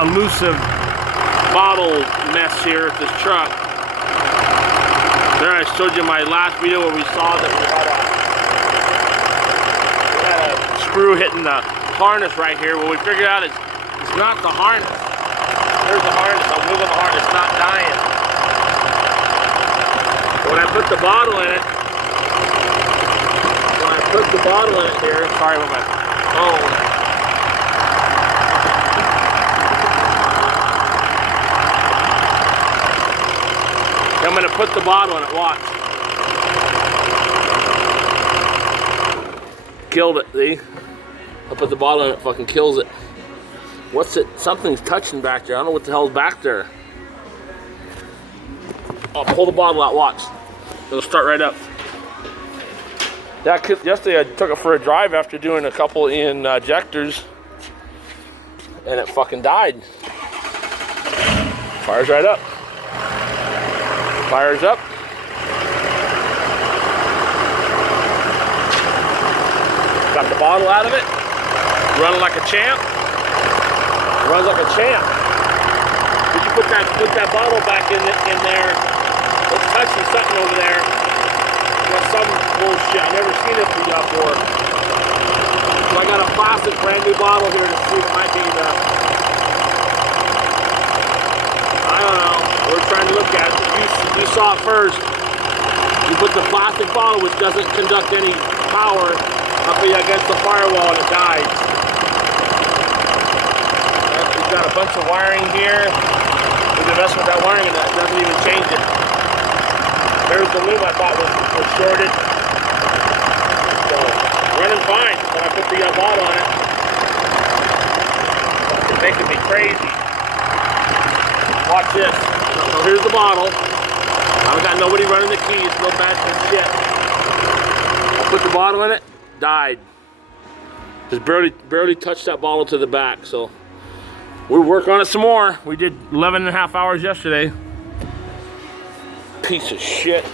elusive bottle mess here at this truck. There, I showed you my last video where we saw that we had a screw hitting the harness right here. Well, we figured out it's not the harness. There's the harness. I'm moving the harness, it's not dying. When I put the bottle in it, here, sorry about my phone. I'm going to put the bottle in it, watch. Killed it, see? I put the bottle in it, fucking kills it. What's it? Something's touching back there. I don't know what the hell's back there. I'll pull the bottle out, watch. It'll start right up. Yeah, yesterday I took it for a drive after doing a couple in injectors, and it fucking died. Fires right up. Fires up. Got the bottle out of it. Running like a champ. Runs like a champ. Did you put that bottle back in there? It's touching something over there. That's some bullshit. I've never seen it before. So I got a plastic brand new bottle here to see if it might be the. I don't know. We're trying to look at it. You saw it first. You put the plastic bottle, which doesn't conduct any power, up against the firewall and it dies. We've got a bunch of wiring here. We've been messing with that wiring and that doesn't even change it. There's the loom I thought was shorted. So, running fine when I put the bottle on it. It's making me crazy. Watch this. So here's the bottle. I got nobody running the keys, no battery shit. I put the bottle in it, died. Just barely touched that bottle to the back, so we'll work on it some more. We did 11 and a half hours yesterday. Piece of shit.